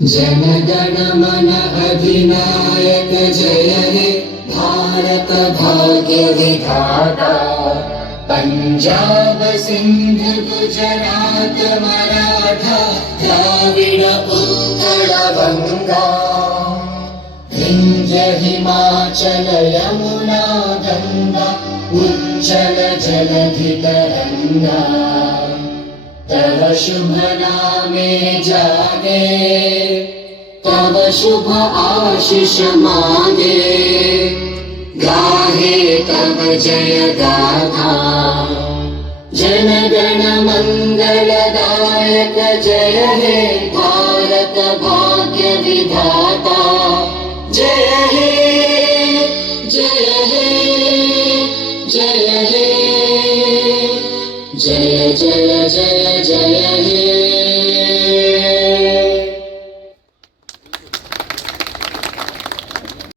जनगण मन अधिनायक जय हे भारत भाग्य विधाता पंजाब सिंध गुजरात मराठा द्राविड उत्कल गंगा विंध्य हिमाचल यमुना गङ्गा तव शुभनामे जागे। तव शुभ आशिष मागे। गाहे तव जय गाधा जनगण जय हे। भारत भाग्य विधा। जय जय जय जय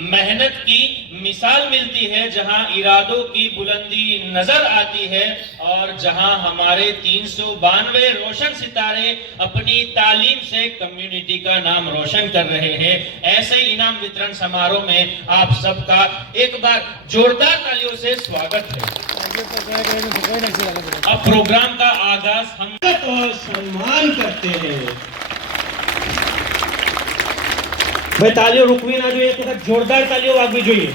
मेहनत की मिसाल मिलती है जहाँ इरादों की बुलंदी नज़र आती है और जहाँ हमारे तीन सौ बानवे रोशन सितारे अपनी तालीम से कम्युनिटी का नाम रोशन कर रहे हैं। ऐसे इनाम वितरण समारोह में आप सबका एक बार जोरदार तालियों से स्वागत है। अब प्रोग्राम का आगाज हम और सम्मान करते हैं ભાઈ તાલીઓ રૂકવી ના જોઈએ તથા જોરદાર તાલીઓ વાગવી જોઈએ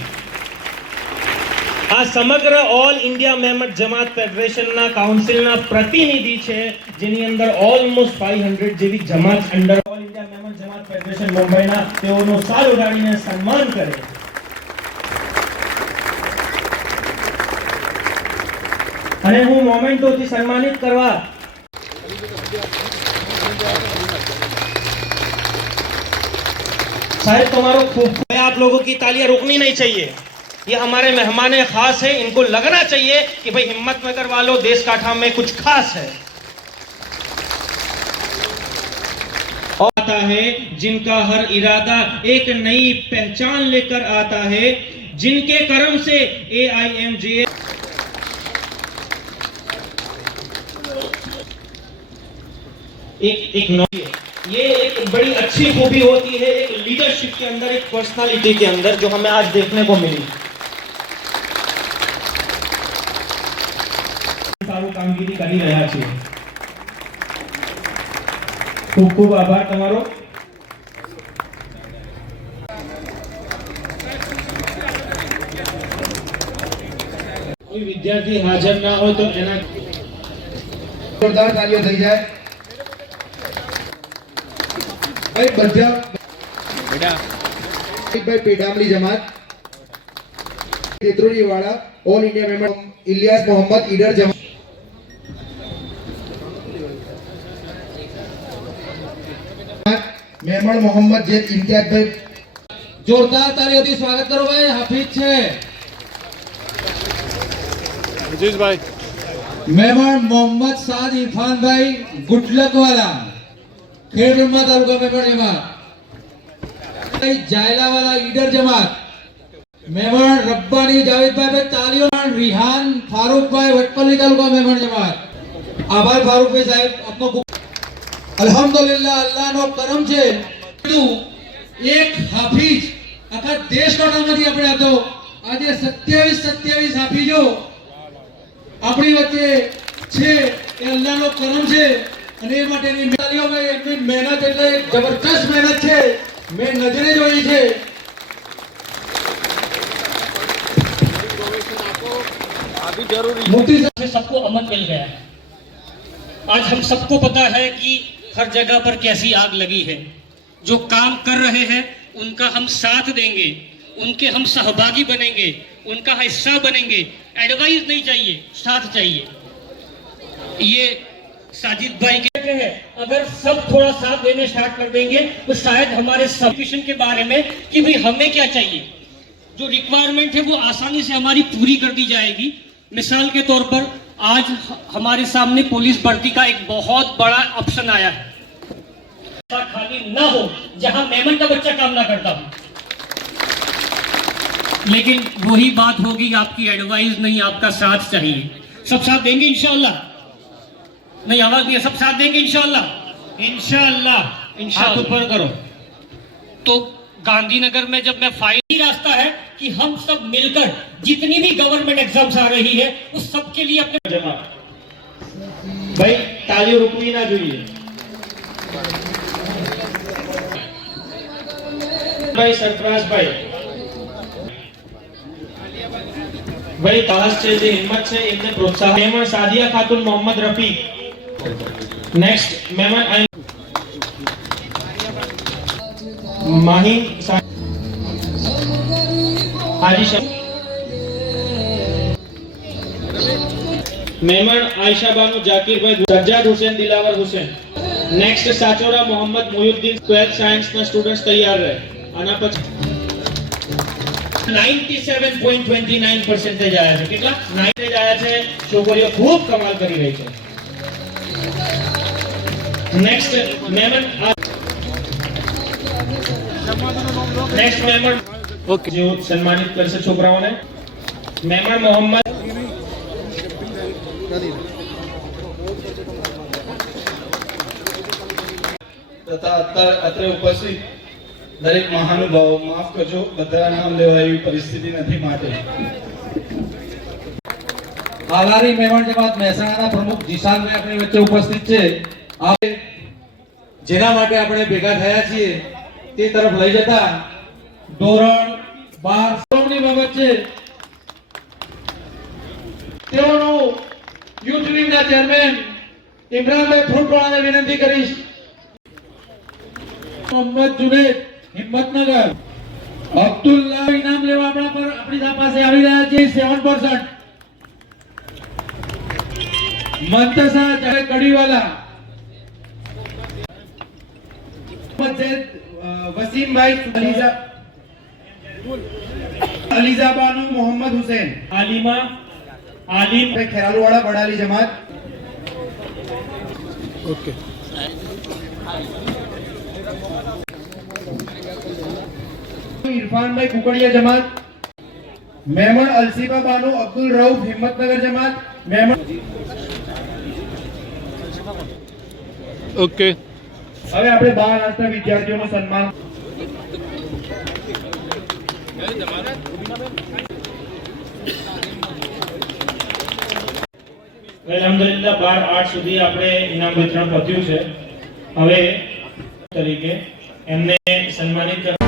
આ સમગ્ર ઓલ ઇન્ડિયા મેમટ જમાત ફેડરેશનના કાઉન્સિલના પ્રતિનિધિ છે જેની અંદર ઓલમોસ્ટ 500 જેવી જમાત અંડર ઓલ ઇન્ડિયા મેમટ જમાત ફેડરેશન મુંબઈના તેઓનો સાલ ઉડાડીને સન્માન કરે અને હું મોમેન્ટોથી સન્માનિત કરવા शायद तुम्हारो खूब आप लोगों की तालियां रुकनी नहीं चाहिए ये हमारे मेहमान खास है इनको लगना चाहिए कि भाई हिम्मत नगर वालों देश काठा में कुछ खास है और आता है जिनका हर इरादा एक नई पहचान लेकर आता है जिनके कर्म से ए आई एम जे एक एक नौ ये एक बड़ी अच्छी खूबी होती है एक लीडरशिप के अंदर एक पर्सनालिटी के अंदर जो हमें आज देखने को मिली સારું કામગીરી કરી રહ્યા છીએ ખૂબ ખૂબ આભાર તમારો કોઈ વિદ્યાર્થી હાજર ના હોય તો એના જોરદાર તાલીઓ થઈ જાય ભાઈ બધા ભાઈ પેડામલી જમાત તેત્રોલી વાળા all India member Ilyas Mohammad Idar જમાત મેમણ મોહમ્મદ જેદ ઇમ્તિયાઝભાઈ જોરદાર તાલીઓથી સ્વાગત કરો ભાઈ હાફિઝ છે મહેમાન મોહમ્મદ સાદ ઇરફાનભાઈ ગુડલક વાલા ખેડબ્રહ્મા તાલુકા મહેમાન જમાત. જાયલાવાલા લીડર જમાત. મેમણ રબ્બાની જાવેદભાઈ ભાઈ તાલીઓ રિહાન ફારૂકભાઈ વટપલ્લી તાલુકા મેમણ જમાત. આભાર ફારૂકભાઈ સાહેબ, આપનો અલ્હમ્દુલિલ્લાહ, અલ્લાહનો કરમ છે. એક હાફીજ આખા દેશ કોટામાંથી આપણે હતો આજે સત્યાવીસ સત્યાવીસ હાફીજો. આપણી વચ્ચે છે એ અલ્લાહનો કરમ છે. અને એ માટેની તાલીઓમાં એમની મહેનત એટલે જબરજસ્ત મહેનત છે મેં નજરે જોઈ છે મુફ્તી સાહેબ से सबको अमन मिल गया है आज हम सबको पता है कि हर जगह पर कैसी आग लगी है जो काम कर रहे हैं उनका हम साथ देंगे उनके हम सहभागी बनेंगे उनका हिस्सा बनेंगे एडवाइस नहीं चाहिए साथ चाहिए ये साजिद भाई कहते हैं। अगर सब थोड़ा साथ देने स्टार्ट कर देंगे तो शायद हमारे सबमिशन के बारे में कि भाई हमें क्या चाहिए। जो रिक्वायरमेंट है, वो आसानी से हमारी पूरी कर दी जाएगी। मिसाल के तौर पर, आज हमारे सामने पुलिस भर्ती का एक बहुत बड़ा ऑप्शन आया है। खाली ना हो, जहाँ मेमन का बच्चा काम ना करता हो। लेकिन वही बात होगी, आपकी एडवाइस नहीं, आपका साथ चाहिए। सब साथ देंगे, इंशाल्लाह। नहीं आवाज नहीं है सब साथ देंगे इंशाल्लाह इंशाअल्लाह हाथ इंशाल्लाह ऊपर करो तो गांधीनगर में जब मैं फाइल ही रास्ता है कि हम सब मिलकर जितनी भी गवर्नमेंट एग्जाम्स आ रही है उस सब के लिए अपने जमा भाई ताली रुकवी ना જોઈએ ભાઈ સરફરાઝભાઈ ભાઈ સાહસ છે જે હિંમત છે એમને પ્રોત્સાહન મહેમાન સાદિયા ખાતુન મોહમ્મદ રફીક નેક્સ્ટ મહેમાન માહિમ હાજી મહેમાન Ayesha Banu Zakirbhai Sajjad Hussain Dilawar Hussain next Sachora Mohammed Mohiuddin 12th science ના સ્ટુડન્ટ્સ તૈયાર રહે આના પછી 97.29 પર્સન્ટેજ આયા છે કેટલા 90 આયા છે છોકરીઓ ખૂબ કમાલ કરી રહી છે નેક્સ્ટ મહેમાન નેક્સ્ટ મહેમાન ઓકે જો સન્માનિત કરશે છોકરાઓને. મહેમાન મોહમ્મદ. તથા અત્યારે અત્રે ઉપસ્થિત દરેક મહાનુભાવો માફ કરજો બધા નામ લેવા એવી પરિસ્થિતિ નથી માટે. હાલારી મેમણ જમાત મહેસાણાના પ્રમુખ જીશાનભાઈ આપણી વચ્ચે ઉપસ્થિત છે. આપણે જેના માટે આપણે ભેગા થયા છીએ તે તરફ લઈ જતા ધોરણ બાર સૌની બાબત છે. તેઓનું યુથ વિંગના ચેરમેન ઇમરાનભાઈ ફ્રુટવાળાને વિનંતી કરીશ. મોહમ્મદ જુનેદ, હિંમતનગર. અબ્દુલ્લા ઇનામ લેવા આપણા પર આપણી પાસે આવી રહ્યા છે સેવન પર્સન્ટ મંતસા જાવે કડીવાલા. વસીમભાઈ અલીઝા અલીઝાબાનુ મોહમ્મદ હુસેન આલિમા આલિમ ખેરાલુવાડા બડાલી જમાત ઓકે ઇરફાનભાઈ કુકડિયા જમાત મહેમણ અલસીબા બાનુ અબ્દુલ રઉફ હિંમતનગર જમાત મહેમણ ઓકે હવે આપણે બાર આઠના વિદ્યાર્થીઓનું સન્માન. અલહમદુલિલ્લાહ, બાર આઠ સુધી આપણે ઇનામ વિતરણ પત્યું છે. હવે તરીકે એમને સન્માનિત